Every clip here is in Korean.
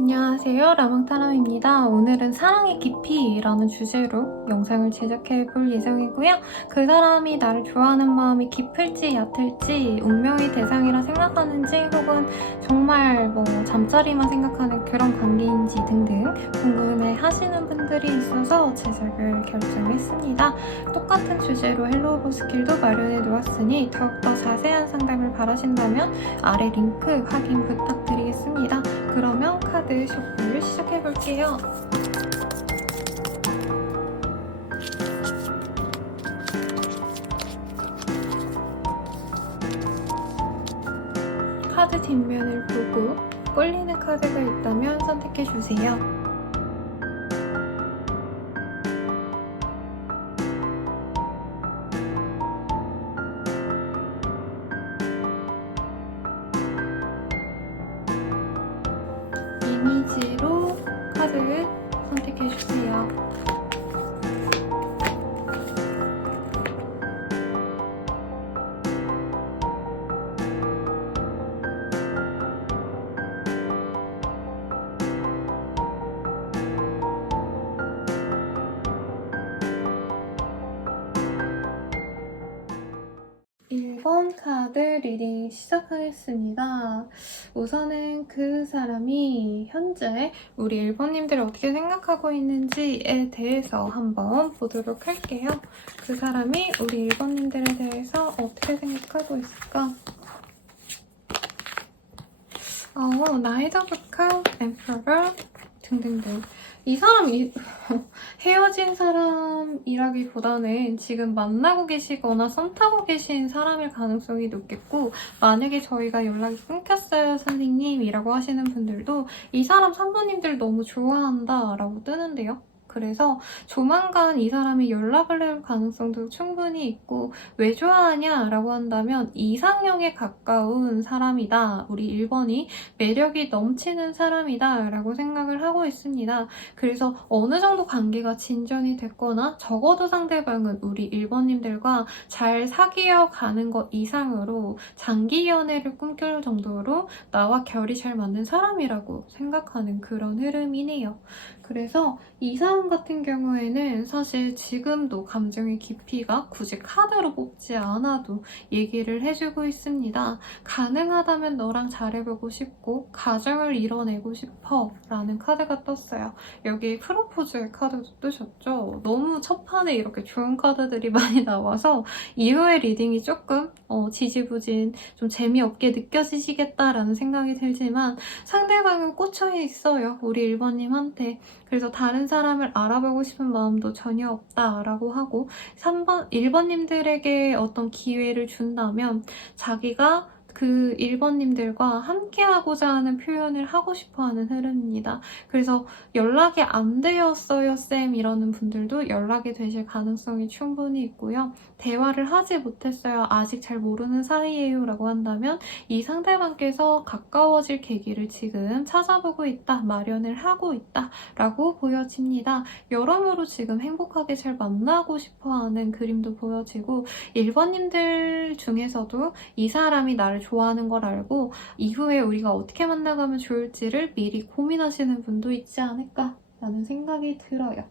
안녕하세요, 라망타람입니다. 오늘은 사랑의 깊이라는 주제로 영상을 제작해 볼 예정이고요. 그 사람이 나를 좋아하는 마음이 깊을지 얕을지, 운명의 대상이라 생각하는지, 혹은 정말 잠자리만 생각하는 그런 관계인지 등등 궁금해 하시는 분들이 있어서 제작을 결정했습니다. 똑같은 주제로 헬로우 스킬도 마련해 놓았으니 더욱더 자세한 상담을 바라신다면 아래 링크 확인 부탁드리겠습니다. 그러면 카드 셔플을 시작해볼게요. 카드 뒷면을 보고 꼴리는 카드가 있다면 선택해주세요. 이미지로 카드를 선택해주세요. (1번) 카드 리딩 시작하겠습니다. 우선은 그 사람이 현재 우리 1번님들이 어떻게 생각하고 있는지에 대해서 한번 보도록 할게요. 그 사람이 우리 1번님들에 대해서 어떻게 생각하고 있을까? 나이트 오브 컵, 엠퍼러 등등등. 이 사람이 헤어진 사람이라기보다는 지금 만나고 계시거나 썸 타고 계신 사람일 가능성이 높겠고, 만약에 저희가 연락이 끊겼어요 선생님이라고 하시는 분들도 이 사람 산부님들 너무 좋아한다 라고 뜨는데요. 그래서 조만간 이 사람이 연락을 할 가능성도 충분히 있고, 왜 좋아하냐 라고 한다면 이상형에 가까운 사람이다. 우리 1번이 매력이 넘치는 사람이다 라고 생각을 하고 있습니다. 그래서 어느 정도 관계가 진전이 됐거나 적어도 상대방은 우리 1번님들과 잘 사귀어 가는 것 이상으로 장기 연애를 꿈꿀 정도로 나와 결이 잘 맞는 사람이라고 생각하는 그런 흐름이네요. 그래서 이 사람 같은 경우에는 사실 지금도 감정의 깊이가 굳이 카드로 뽑지 않아도 얘기를 해주고 있습니다. 가능하다면 너랑 잘해보고 싶고 가정을 이뤄내고 싶어 라는 카드가 떴어요. 여기 프로포즈의 카드도 뜨셨죠? 너무 첫 판에 이렇게 좋은 카드들이 많이 나와서 이후의 리딩이 조금 지지부진 좀 재미없게 느껴지시겠다라는 생각이 들지만 상대방은 꽂혀 있어요. 우리 1번님한테. 그래서 다른 사람을 알아보고 싶은 마음도 전혀 없다라고 하고 3번, 1번님들에게 어떤 기회를 준다면 자기가 그 1번님들과 함께하고자 하는 표현을 하고 싶어하는 흐름입니다. 그래서 연락이 안 되었어요 쌤 이러는 분들도 연락이 되실 가능성이 충분히 있고요. 대화를 하지 못했어요. 아직 잘 모르는 사이예요 라고 한다면 이 상대방께서 가까워질 계기를 지금 찾아보고 있다, 마련을 하고 있다 라고 보여집니다. 여러모로 지금 행복하게 잘 만나고 싶어하는 그림도 보여지고 1번님들 중에서도 이 사람이 나를 좋아하는 걸 알고 이후에 우리가 어떻게 만나가면 좋을지를 미리 고민하시는 분도 있지 않을까라는 생각이 들어요.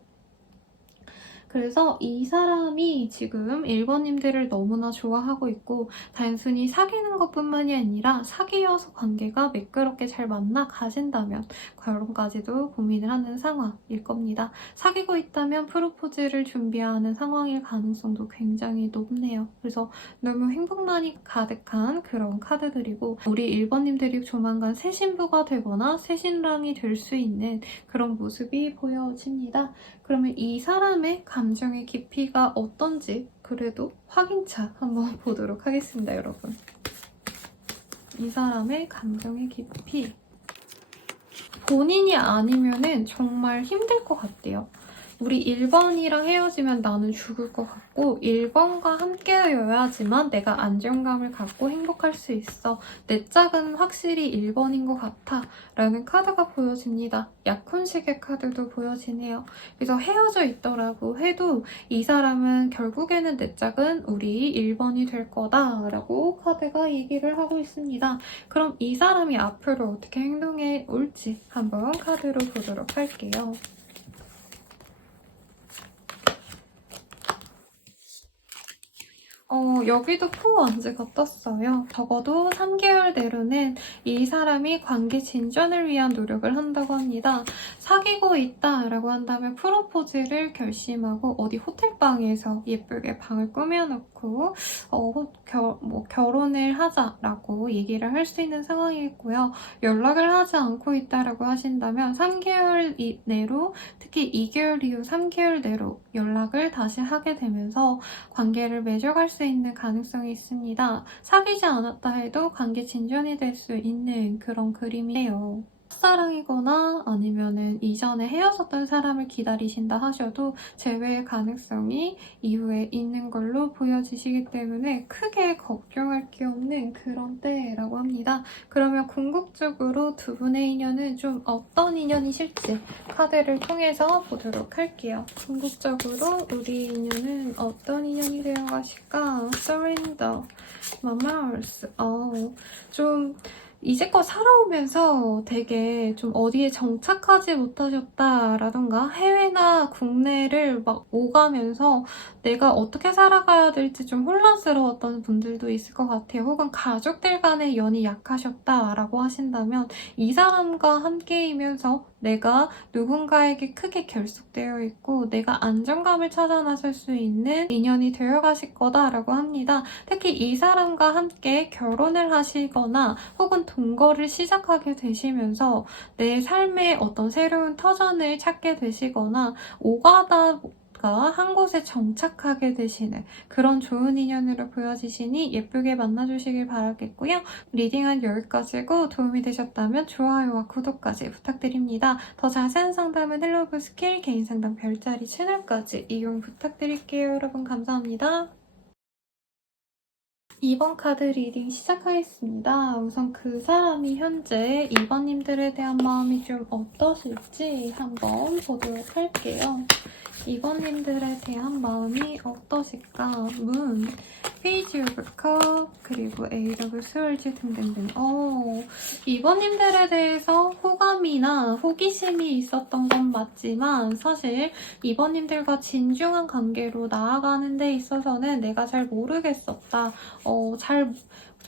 그래서 이 사람이 지금 1번님들을 너무나 좋아하고 있고 단순히 사귀는 것뿐만이 아니라 사귀어서 관계가 매끄럽게 잘 만나 가진다면 결혼까지도 고민을 하는 상황일 겁니다. 사귀고 있다면 프로포즈를 준비하는 상황일 가능성도 굉장히 높네요. 그래서 너무 행복만이 가득한 그런 카드들이고 우리 1번님들이 조만간 새 신부가 되거나 새 신랑이 될 수 있는 그런 모습이 보여집니다. 그러면 이 사람의 감정의 깊이가 어떤지 그래도 확인차 한번 보도록 하겠습니다, 여러분. 이 사람의 감정의 깊이. 본인이 아니면은 정말 힘들 것 같대요. 우리 1번이랑 헤어지면 나는 죽을 것 같고 1번과 함께여야지만 내가 안정감을 갖고 행복할 수 있어. 내 짝은 확실히 1번인 것 같아. 라는 카드가 보여집니다. 약혼식의 카드도 보여지네요. 그래서 헤어져 있더라고 해도 이 사람은 결국에는 내 짝은 우리 1번이 될 거다 라고 카드가 얘기를 하고 있습니다. 그럼 이 사람이 앞으로 어떻게 행동해 올지 한번 카드로 보도록 할게요. 여기도 포완즈가 떴어요. 적어도 3개월 내로는 이 사람이 관계 진전을 위한 노력을 한다고 합니다. 사귀고 있다라고 한다면 프로포즈를 결심하고 어디 호텔방에서 예쁘게 방을 꾸며놓고 결혼을 하자라고 얘기를 할 수 있는 상황이고요. 연락을 하지 않고 있다라고 하신다면 3개월 내로, 특히 2개월 이후 3개월 내로 연락을 다시 하게 되면서 관계를 맺어갈 수 있는 가능성이 있습니다. 사귀지 않았다 해도 관계 진전이 될 수 있는 그런 그림이에요. 첫사랑이거나 아니면은 이전에 헤어졌던 사람을 기다리신다 하셔도 재회의 가능성이 이후에 있는 걸로 보여지시기 때문에 크게 걱정할 게 없는 그런 때라고 합니다. 그러면 궁극적으로 두 분의 인연은 좀 어떤 인연이실지 카드를 통해서 보도록 할게요. 궁극적으로 우리 인연은 어떤 인연이 되어 가실까? Surrender, Mars. 좀 이제껏 살아오면서 되게 좀 어디에 정착하지 못하셨다라던가 해외나 국내를 막 오가면서 내가 어떻게 살아가야 될지 좀 혼란스러웠던 분들도 있을 것 같아요. 혹은 가족들 간의 연이 약하셨다라고 하신다면 이 사람과 함께이면서 내가 누군가에게 크게 결속되어 있고 내가 안정감을 찾아 나설 수 있는 인연이 되어 가실 거다라고 합니다. 특히 이 사람과 함께 결혼을 하시거나 혹은 동거를 시작하게 되시면서 내 삶의 어떤 새로운 터전을 찾게 되시거나 오가다 한 곳에 정착하게 되시는 그런 좋은 인연으로 보여지시니 예쁘게 만나주시길 바라겠고요. 리딩은 여기까지고 도움이 되셨다면 좋아요와 구독까지 부탁드립니다. 더 자세한 상담은 헬로브 스킬 개인상담 별자리 채널까지 이용 부탁드릴게요. 여러분 감사합니다. 2번 카드 리딩 시작하겠습니다. 우선 그 사람이 현재 2번님들에 대한 마음이 좀 어떠실지 한번 보도록 할게요. 2번님들에 대한 마음이 어떠실까? 문, 페이지 오브 컵, 그리고 에이드 오브 스월즈 등등등. 2번님들에 대해서 호감이나 호기심이 있었던 건 맞지만 사실 2번님들과 진중한 관계로 나아가는 데 있어서는 내가 잘 모르겠었다.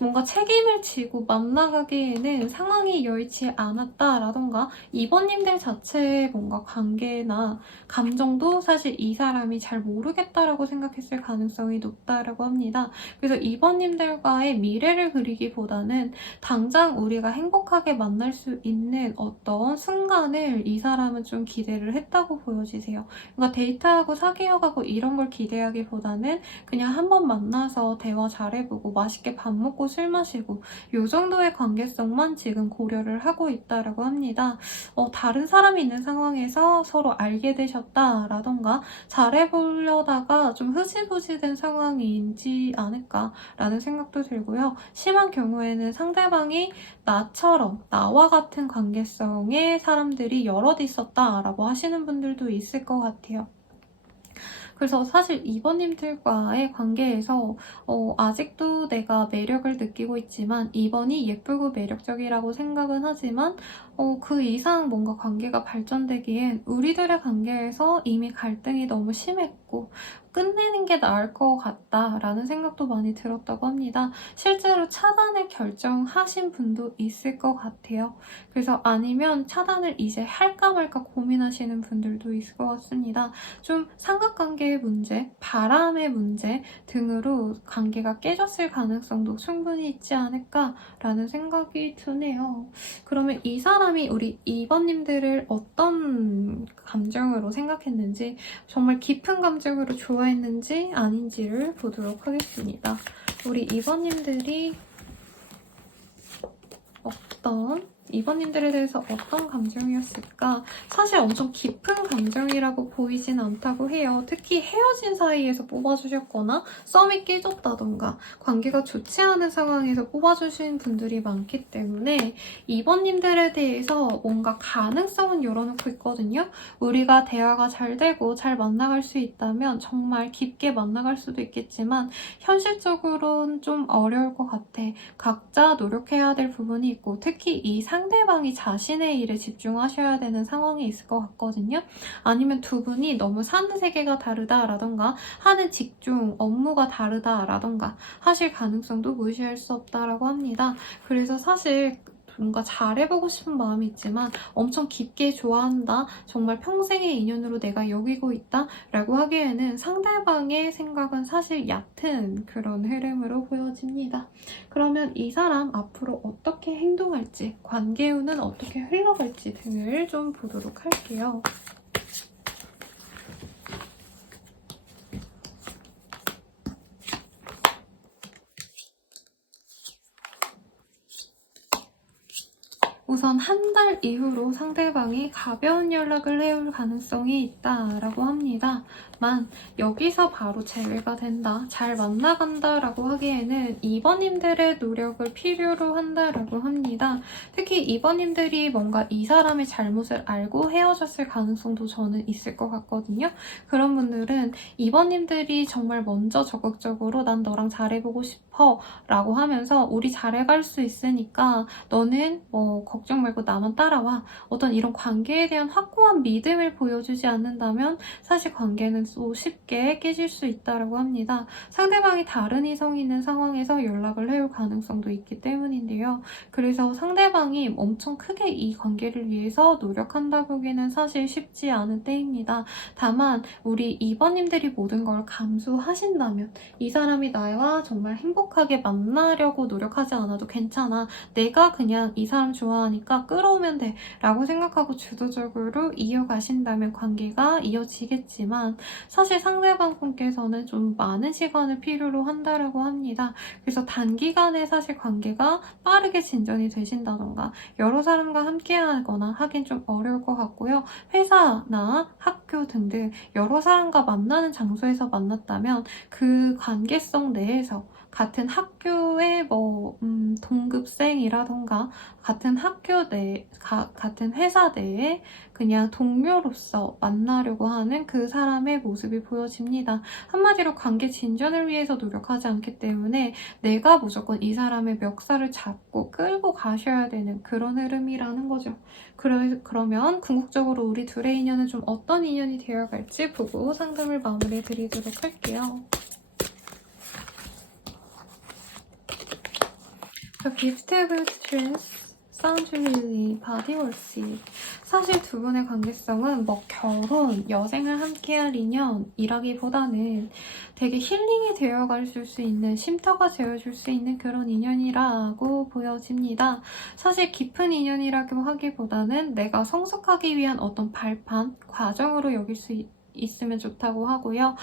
뭔가 책임을 지고 만나가기에는 상황이 여의치 않았다라던가 2번님들 자체의 뭔가 관계나 감정도 사실 이 사람이 잘 모르겠다라고 생각했을 가능성이 높다라고 합니다. 그래서 2번님들과의 미래를 그리기보다는 당장 우리가 행복하게 만날 수 있는 어떤 순간을 이 사람은 좀 기대를 했다고 보여지세요. 그러니까 데이트하고 사귀어가고 이런 걸 기대하기보다는 그냥 한번 만나서 대화 잘해보고 맛있게 밥 먹고 술 마시고 이 정도의 관계성만 지금 고려를 하고 있다라고 합니다. 다른 사람이 있는 상황에서 서로 알게 되셨다라던가 잘해보려다가 좀 흐지부지된 상황이지 않을까라는 생각도 들고요. 심한 경우에는 상대방이 나와 같은 관계성의 사람들이 여럿 있었다라고 하시는 분들도 있을 것 같아요. 그래서 사실 2번님들과의 관계에서 아직도 내가 매력을 느끼고 있지만 2번이 예쁘고 매력적이라고 생각은 하지만 그 이상 뭔가 관계가 발전되기엔 우리들의 관계에서 이미 갈등이 너무 심했고 끝내는 게 나을 것 같다라는 생각도 많이 들었다고 합니다. 실제로 차단을 결정하신 분도 있을 것 같아요. 그래서 아니면 차단을 이제 할까 말까 고민하시는 분들도 있을 것 같습니다. 좀 삼각관계의 문제, 바람의 문제 등으로 관계가 깨졌을 가능성도 충분히 있지 않을까라는 생각이 드네요. 그러면 이 사람이 우리 2번님들을 어떤 감정으로 생각했는지 정말 깊은 감정으로 좋아했는지 아닌지를 보도록 하겠습니다. 우리 2번님들이 어떤 2번님들에 대해서 어떤 감정이었을까? 사실 엄청 깊은 감정이라고 보이진 않다고 해요. 특히 헤어진 사이에서 뽑아주셨거나 썸이 깨졌다던가 관계가 좋지 않은 상황에서 뽑아주신 분들이 많기 때문에 2번님들에 대해서 뭔가 가능성은 열어놓고 있거든요. 우리가 대화가 잘 되고 잘 만나갈 수 있다면 정말 깊게 만나갈 수도 있겠지만 현실적으로는 좀 어려울 것 같아. 각자 노력해야 될 부분이 있고 특히 이 상대방이 자신의 일에 집중하셔야 되는 상황이 있을 것 같거든요. 아니면 두 분이 너무 사는 세계가 다르다라던가 하는 직종, 업무가 다르다라던가 하실 가능성도 무시할 수 없다라고 합니다. 그래서 사실 뭔가 잘해보고 싶은 마음이 있지만 엄청 깊게 좋아한다, 정말 평생의 인연으로 내가 여기고 있다 라고 하기에는 상대방의 생각은 사실 얕은 그런 흐름으로 보여집니다. 그러면 이 사람 앞으로 어떻게 행동할지, 관계 운은 어떻게 흘러갈지 등을 좀 보도록 할게요. 우선 한 달 이후로 상대방이 가벼운 연락을 해올 가능성이 있다라고 합니다. 만 여기서 바로 제외가 된다, 잘 만나간다라고 하기에는 2번님들의 노력을 필요로 한다라고 합니다. 특히 2번님들이 뭔가 이 사람의 잘못을 알고 헤어졌을 가능성도 저는 있을 것 같거든요. 그런 분들은 2번님들이 정말 먼저 적극적으로 난 너랑 잘해보고 싶어 라고 하면서 우리 잘해갈 수 있으니까 너는 뭐 걱정 말고 나만 따라와, 어떤 이런 관계에 대한 확고한 믿음을 보여주지 않는다면 사실 관계는 또 쉽게 깨질 수 있다고 합니다. 상대방이 다른 이성이 있는 상황에서 연락을 해올 가능성도 있기 때문인데요. 그래서 상대방이 엄청 크게 이 관계를 위해서 노력한다 보기는 사실 쉽지 않은 때입니다. 다만 우리 2번님들이 모든 걸 감수하신다면 이 사람이 나와 정말 행복하게 만나려고 노력하지 않아도 괜찮아, 내가 그냥 이 사람 좋아하니까 끌어오면 돼 라고 생각하고 주도적으로 이어가신다면 관계가 이어지겠지만 사실 상대방 분께서는 좀 많은 시간을 필요로 한다고 합니다. 그래서 단기간에 사실 관계가 빠르게 진전이 되신다던가 여러 사람과 함께 하거나 하긴 좀 어려울 것 같고요. 회사나 학교 등등 여러 사람과 만나는 장소에서 만났다면 그 관계성 내에서 같은 학교의 동급생이라던가 같은 학교 내, 같은 회사 내에 그냥 동료로서 만나려고 하는 그 사람의 모습이 보여집니다. 한마디로 관계 진전을 위해서 노력하지 않기 때문에 내가 무조건 이 사람의 멱살을 잡고 끌고 가셔야 되는 그런 흐름이라는 거죠. 그러면 궁극적으로 우리 둘의 인연은 좀 어떤 인연이 되어갈지 보고 상담을 마무리 드리도록 할게요. The Gift of Stress, Sound Lily, Body Worship. 사실 두 분의 관계성은 뭐 결혼, 여생을 함께할 인연이라기보다는 되게 힐링이 되어갈 수 있는, 쉼터가 되어줄 수 있는 그런 인연이라고 보여집니다. 사실 깊은 인연이라고 하기보다는 내가 성숙하기 위한 어떤 발판, 과정으로 여길 수 있으면 좋다고 하고요.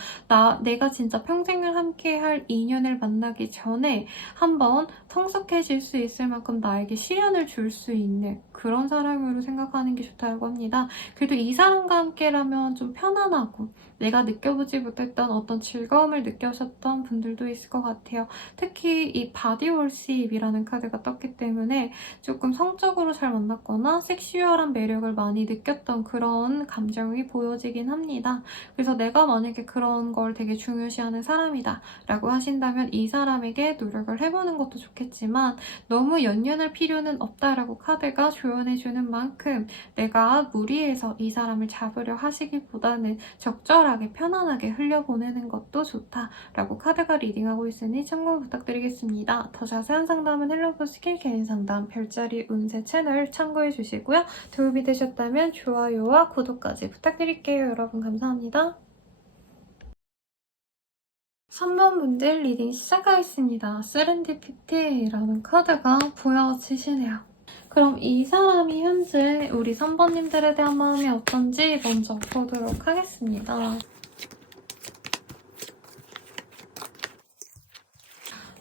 내가 진짜 평생을 함께할 인연을 만나기 전에 한번 성숙해질 수 있을 만큼 나에게 시련을 줄 수 있는 그런 사람으로 생각하는 게 좋다고 합니다. 그래도 이 사람과 함께라면 좀 편안하고 내가 느껴보지 못했던 어떤 즐거움을 느끼셨던 분들도 있을 것 같아요. 특히 이 바디월십이라는 카드가 떴기 때문에 조금 성적으로 잘 만났거나 섹슈얼한 매력을 많이 느꼈던 그런 감정이 보여지긴 합니다. 그래서 내가 만약에 그런 걸 되게 중요시하는 사람이다 라고 하신다면 이 사람에게 노력을 해보는 것도 좋겠지만 너무 연연할 필요는 없다라고 카드가 조언해주는 만큼 내가 무리해서 이 사람을 잡으려 하시기보다는 적절하게 편안하게 흘려보내는 것도 좋다라고 카드가 리딩하고 있으니 참고 부탁드리겠습니다. 더 자세한 상담은 헬로보스킬 개인 상담 별자리 운세 채널 참고해주시고요. 도움이 되셨다면 좋아요와 구독까지 부탁드릴게요. 여러분 감사합니다. 3번 분들 리딩 시작하겠습니다. 세렌디피티라는 카드가 보여지시네요. 그럼 이 사람이 현재 우리 3번님들에 대한 마음이 어떤지 먼저 보도록 하겠습니다.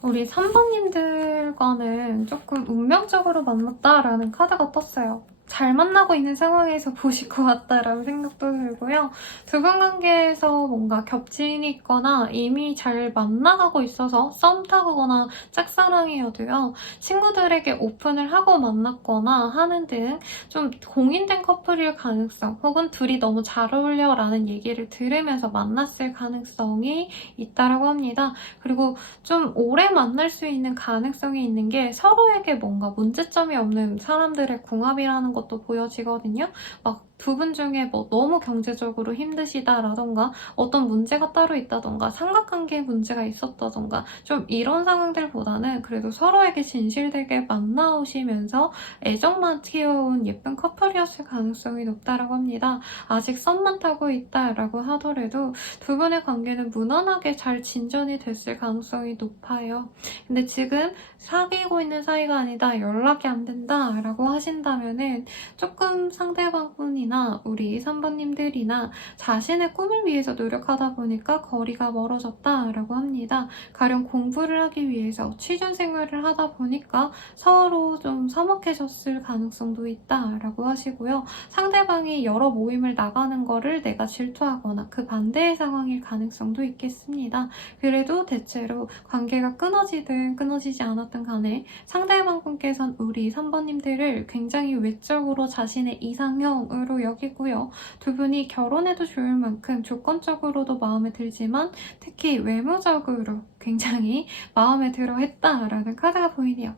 우리 3번님들과는 조금 운명적으로 만났다라는 카드가 떴어요. 잘 만나고 있는 상황에서 보실 것 같다라는 생각도 들고요. 두 분 관계에서 뭔가 겹친이 있거나 이미 잘 만나가고 있어서 썸 타거나 짝사랑이어도요. 친구들에게 오픈을 하고 만났거나 하는 등 좀 공인된 커플일 가능성 혹은 둘이 너무 잘 어울려 라는 얘기를 들으면서 만났을 가능성이 있다라고 합니다. 그리고 좀 오래 만날 수 있는 가능성이 있는 게 서로에게 뭔가 문제점이 없는 사람들의 궁합이라는 것도 보여지거든요. 막 두 분 중에 뭐 너무 경제적으로 힘드시다라던가 어떤 문제가 따로 있다던가 삼각관계에 문제가 있었다던가 좀 이런 상황들보다는 그래도 서로에게 진실되게 만나오시면서 애정만 키워온 예쁜 커플이었을 가능성이 높다라고 합니다. 아직 썸만 타고 있다라고 하더라도 두 분의 관계는 무난하게 잘 진전이 됐을 가능성이 높아요. 근데 지금 사귀고 있는 사이가 아니다, 연락이 안 된다라고 하신다면은 조금 상대방분이나 우리 3번님들이나 자신의 꿈을 위해서 노력하다 보니까 거리가 멀어졌다라고 합니다. 가령 공부를 하기 위해서 취준 생활을 하다 보니까 서로 좀 서먹해졌을 가능성도 있다라고 하시고요. 상대방이 여러 모임을 나가는 거를 내가 질투하거나 그 반대의 상황일 가능성도 있겠습니다. 그래도 대체로 관계가 끊어지든 끊어지지 않았든 간에 상대방분께서는 우리 3번님들을 굉장히 외적으로 자신의 이상형으로 여기고요. 두 분이 결혼해도 좋을 만큼 조건적으로도 마음에 들지만 특히 외모적으로 굉장히 마음에 들어 했다라는 카드가 보이네요.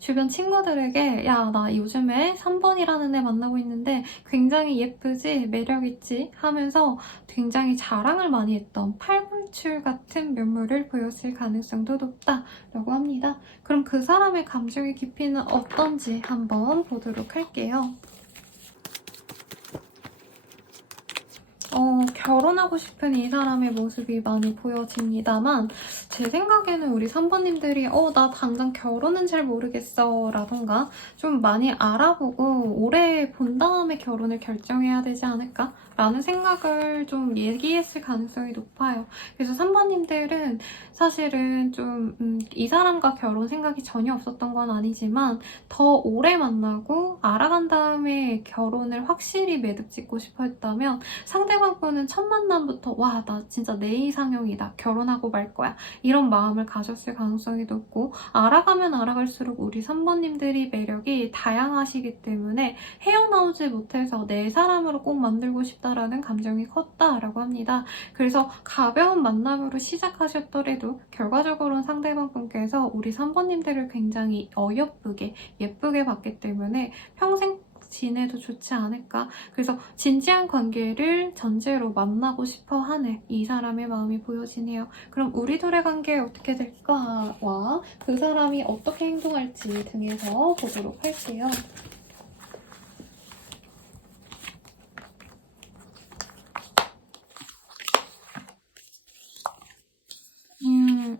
주변 친구들에게 야, 나 요즘에 3번이라는 애 만나고 있는데 굉장히 예쁘지? 매력있지? 하면서 굉장히 자랑을 많이 했던 팔불출 같은 면모를 보였을 가능성도 높다라고 합니다. 그럼 그 사람의 감정의 깊이는 어떤지 한번 보도록 할게요. 결혼하고 싶은 이 사람의 모습이 많이 보여집니다만 제 생각에는 우리 3번님들이 나 당장 결혼은 잘 모르겠어 라던가 좀 많이 알아보고 오래 본 다음에 결혼을 결정해야 되지 않을까? 라는 생각을 좀 얘기했을 가능성이 높아요. 그래서 3번님들은 사실은 좀 이 사람과 결혼 생각이 전혀 없었던 건 아니지만 더 오래 만나고 알아간 다음에 결혼을 확실히 매듭 짓고 싶어 했다면 상대방분은 첫 만남부터 와, 나 진짜 내 이상형이다. 결혼하고 말 거야. 이런 마음을 가졌을 가능성이 높고 알아가면 알아갈수록 우리 3번님들이 매력이 다양하시기 때문에 헤어나오지 못해서 내 사람으로 꼭 만들고 싶다라는 감정이 컸다라고 합니다. 그래서 가벼운 만남으로 시작하셨더라도 결과적으로는 상대방분께서 우리 3번님들을 굉장히 어여쁘게 예쁘게 봤기 때문에 평생 지내도 좋지 않을까. 그래서 진지한 관계를 전제로 만나고 싶어 하는 이 사람의 마음이 보여지네요. 그럼 우리 둘의 관계 어떻게 될까와 그 사람이 어떻게 행동할지 등에서 보도록 할게요.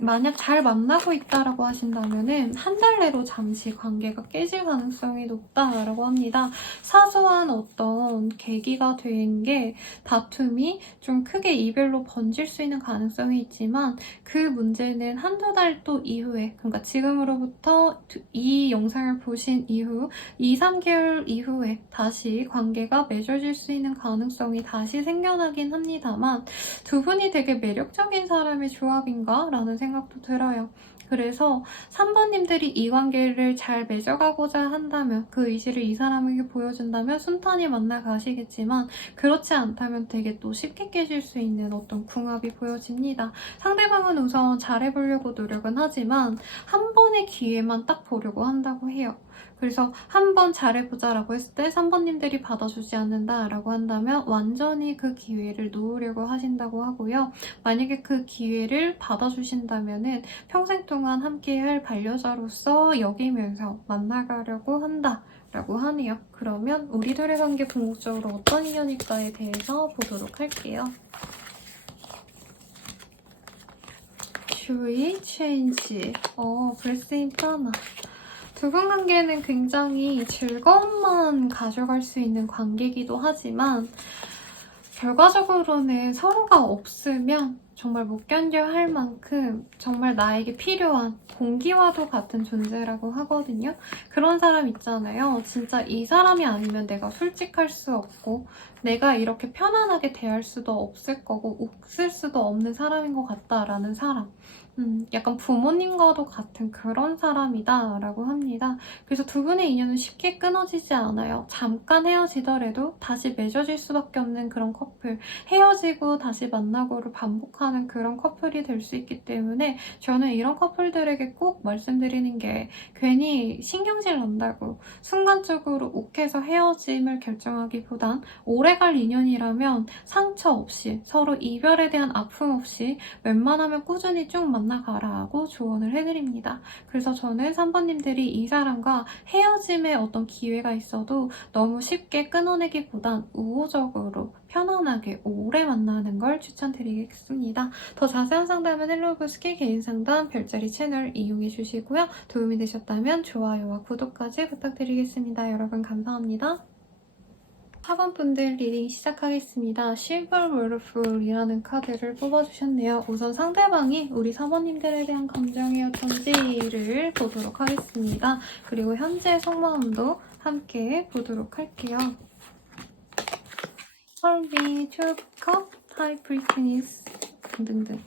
만약 잘 만나고 있다라고 하신다면은 한 달 내로 잠시 관계가 깨질 가능성이 높다라고 합니다. 사소한 어떤 계기가 된 게 다툼이 좀 크게 이별로 번질 수 있는 가능성이 있지만 그 문제는 한두 달 또 이후에, 그러니까 지금으로부터 이 영상을 보신 이후 2, 3개월 이후에 다시 관계가 맺어질 수 있는 가능성이 다시 생겨나긴 합니다만 두 분이 되게 매력적인 사람의 조합인가? 라는 생각도 들어요. 그래서 3번님들이 이 관계를 잘 맺어가고자 한다면 그 의지를 이 사람에게 보여준다면 순탄히 만나가시겠지만 그렇지 않다면 되게 또 쉽게 깨질 수 있는 어떤 궁합이 보여집니다. 상대방은 우선 잘해보려고 노력은 하지만 한 번의 기회만 딱 보려고 한다고 해요. 그래서 한 번 잘해보자라고 했을 때 3번님들이 받아주지 않는다라고 한다면 완전히 그 기회를 놓으려고 하신다고 하고요. 만약에 그 기회를 받아주신다면 평생 동안 함께할 반려자로서 여기면서 만나가려고 한다라고 하네요. 그러면 우리들의 관계 궁극적으로 어떤 인연일까에 대해서 보도록 할게요. 주의, 체인지, 브레스인 파나. 두 분 관계는 굉장히 즐거움만 가져갈 수 있는 관계이기도 하지만 결과적으로는 서로가 없으면 정말 못 견뎌 할 만큼 정말 나에게 필요한 공기와도 같은 존재라고 하거든요. 그런 사람 있잖아요. 진짜 이 사람이 아니면 내가 솔직할 수 없고 내가 이렇게 편안하게 대할 수도 없을 거고 웃을 수도 없는 사람인 것 같다라는 사람. 약간 부모님과도 같은 그런 사람이다 라고 합니다. 그래서 두 분의 인연은 쉽게 끊어지지 않아요. 잠깐 헤어지더라도 다시 맺어질 수밖에 없는 그런 커플. 헤어지고 다시 만나고를 반복하는 그런 커플이 될 수 있기 때문에 저는 이런 커플들에게 꼭 말씀드리는 게 괜히 신경질 난다고 순간적으로 욱해서 헤어짐을 결정하기보단 오래갈 인연이라면 상처 없이 서로 이별에 대한 아픔 없이 웬만하면 꾸준히 쭉 만나가라고 조언을 해드립니다. 그래서 저는 3번님들이 이 사람과 헤어짐의 어떤 기회가 있어도 너무 쉽게 끊어내기보단 우호적으로 편안하게 오래 만나는 걸 추천드리겠습니다. 더 자세한 상담은 헬로우브스키 개인 상담 별자리 채널 이용해 주시고요. 도움이 되셨다면 좋아요와 구독까지 부탁드리겠습니다. 여러분 감사합니다. 4번 분들 리딩 시작하겠습니다. 실버 월풀이라는 카드를 뽑아주셨네요. 우선 상대방이 우리 4번님들에 대한 감정이었던지를 보도록 하겠습니다. 그리고 현재 속마음도 함께 보도록 할게요. 헐비, 투컵, 하이프리티니스 등등등.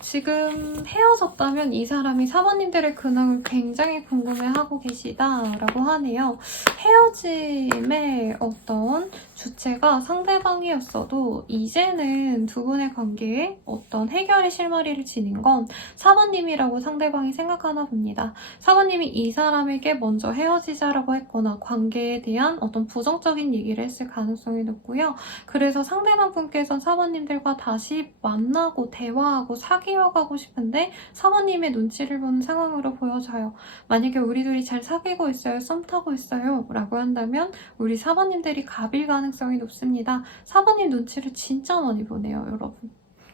지금 헤어졌다면 이 사람이 4번님들의 근황을 굉장히 궁금해하고 계시다라고 하네요. 헤어짐의 어떤 주체가 상대방이었어도 이제는 두 분의 관계에 어떤 해결의 실마리를 지닌 건 4번님이라고 상대방이 생각하나 봅니다. 4번님이 이 사람에게 먼저 헤어지자라고 했거나 관계에 대한 어떤 부정적인 얘기를 했을 가능성이 높고요. 그래서 상대방 분께서는 4번님들과 다시 만나고 대화하고 사귀어가고 싶은데 4번님의 눈치를 보는 상황으로 보여져요. 만약에 우리 둘이 잘 사귀고 있어요, 썸 타고 있어요 라고 한다면 우리 4번님들이 갑일 가능성이 높습니다. 4번님 눈치를 진짜 많이 보네요, 여러분.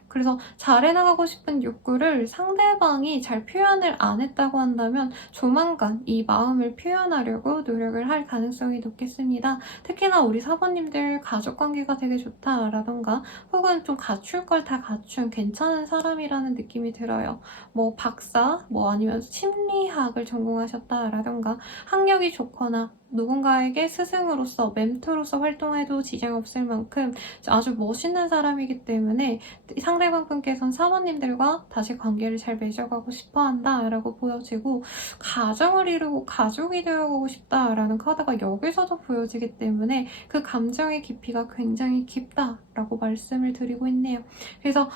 그래서 잘해나가고 싶은 욕구를 상대방이 잘 표현을 안 했다고 한다면 조만간 이 마음을 표현하려고 노력을 할 가능성이 높겠습니다. 특히나 우리 4번님들 가족관계가 되게 좋다라던가 혹은 좀 갖출 걸 다 갖춘 괜찮은 사람이라는 느낌이 들어요. 뭐 박사, 뭐 아니면 심리학을 전공하셨다라던가 학력이 좋거나 누군가에게 스승으로서 멘토로서 활동해도 지장 없을 만큼 아주 멋있는 사람이기 때문에 상대방 분께서는 사모님들과 다시 관계를 잘 맺어가고 싶어한다 라고 보여지고 가정을 이루고 가족이 되어가고 싶다라는 카드가 여기서도 보여지기 때문에 그 감정의 깊이가 굉장히 깊다라고 말씀을 드리고 있네요. 그래서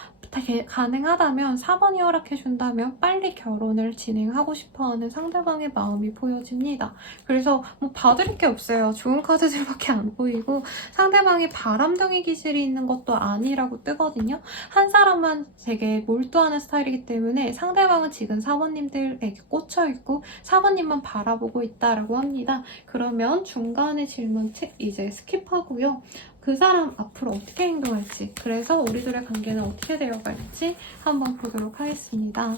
가능하다면 4번이 허락해준다면 빨리 결혼을 진행하고 싶어하는 상대방의 마음이 보여집니다. 그래서 뭐 봐드릴 게 없어요. 좋은 카드들밖에 안 보이고 상대방이 바람둥이 기질이 있는 것도 아니라고 뜨거든요. 한 사람만 되게 몰두하는 스타일이기 때문에 상대방은 지금 4번님들에게 꽂혀있고 4번님만 바라보고 있다라고 합니다. 그러면 중간에 질문 이제 스킵하고요. 그 사람 앞으로 어떻게 행동할지, 그래서 우리들의 관계는 어떻게 되어갈지 한번 보도록 하겠습니다.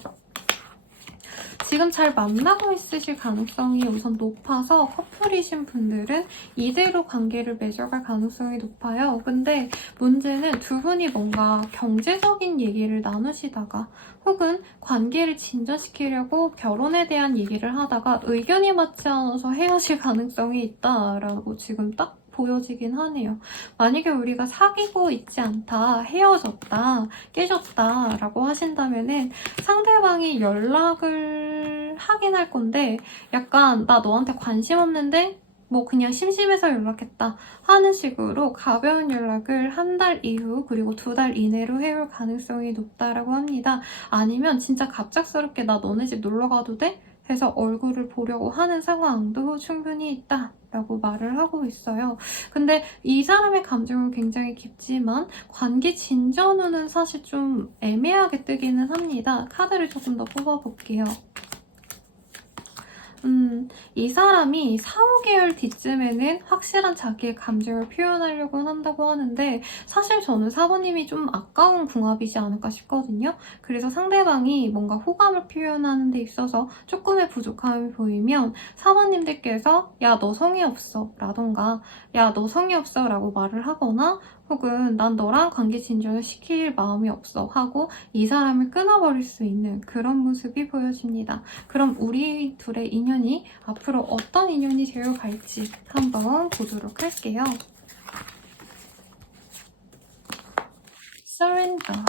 지금 잘 만나고 있으실 가능성이 우선 높아서 커플이신 분들은 이대로 관계를 맺어갈 가능성이 높아요. 근데 문제는 두 분이 뭔가 경제적인 얘기를 나누시다가 혹은 관계를 진전시키려고 결혼에 대한 얘기를 하다가 의견이 맞지 않아서 헤어질 가능성이 있다라고 지금 딱 보여지긴 하네요. 만약에 우리가 사귀고 있지 않다, 헤어졌다, 깨졌다 라고 하신다면은 상대방이 연락을 하긴 할 건데 약간 나 너한테 관심 없는데 뭐 그냥 심심해서 연락했다 하는 식으로 가벼운 연락을 한 달 이후 그리고 2달 이내로 해올 가능성이 높다라고 합니다. 아니면 진짜 갑작스럽게 나 너네 집 놀러 가도 돼? 해서 얼굴을 보려고 하는 상황도 충분히 있다라고 말을 하고 있어요. 근데 이 사람의 감정은 굉장히 깊지만 관계 진전 후는 사실 좀 애매하게 뜨기는 합니다. 카드를 조금 더 뽑아볼게요. 이 사람이 4, 5개월 뒤쯤에는 확실한 자기의 감정을 표현하려고 한다고 하는데 사실 저는 4번님이 좀 아까운 궁합이지 않을까 싶거든요. 그래서 상대방이 뭔가 호감을 표현하는 데 있어서 조금의 부족함이 보이면 4번님들께서 야, 너 성의 없어 라던가 야, 너 성의 없어 라고 말을 하거나 혹은 난 너랑 관계 진전을 시킬 마음이 없어 하고 이 사람을 끊어버릴 수 있는 그런 모습이 보여집니다. 그럼 우리 둘의 인연이 앞으로 어떤 인연이 되어갈지 한번 보도록 할게요. Surrender.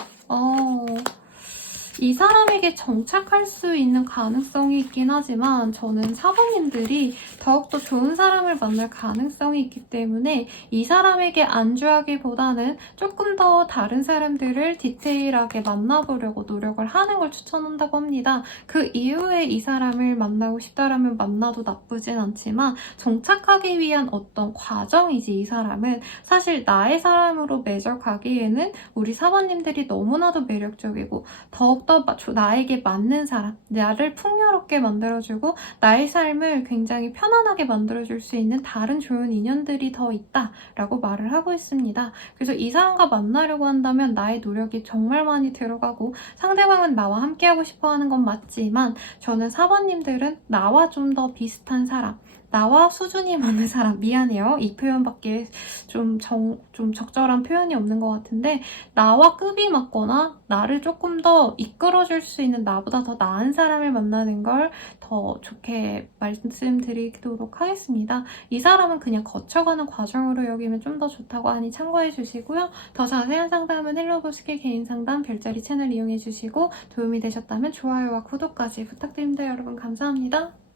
이 사람에게 정착할 수 있는 가능성이 있긴 하지만 저는 사부님들이 더욱더 좋은 사람을 만날 가능성이 있기 때문에 이 사람에게 안주하기보다는 조금 더 다른 사람들을 디테일하게 만나보려고 노력을 하는 걸 추천한다고 합니다. 그 이후에 이 사람을 만나고 싶다라면 만나도 나쁘진 않지만 정착하기 위한 어떤 과정이지 이 사람은 사실 나의 사람으로 맺어 가기에는 우리 사부님들이 너무나도 매력적이고 더욱더 나에게 맞는 사람, 나를 풍요롭게 만들어주고 나의 삶을 굉장히 편안하게 만들어줄 수 있는 다른 좋은 인연들이 더 있다라고 말을 하고 있습니다. 그래서 이 사람과 만나려고 한다면 나의 노력이 정말 많이 들어가고 상대방은 나와 함께하고 싶어하는 건 맞지만 저는 사번님들은 나와 좀 더 비슷한 사람, 나와 수준이 맞는 사람, 미안해요. 이 표현밖에 좀 적절한 표현이 없는 것 같은데 나와 급이 맞거나 나를 조금 더 이끌어줄 수 있는 나보다 더 나은 사람을 만나는 걸 더 좋게 말씀드리도록 하겠습니다. 이 사람은 그냥 거쳐가는 과정으로 여기면 좀 더 좋다고 하니 참고해 주시고요. 더 자세한 상담은 헬로보스키 개인 상담 별자리 채널 이용해 주시고 도움이 되셨다면 좋아요와 구독까지 부탁드립니다. 여러분 감사합니다.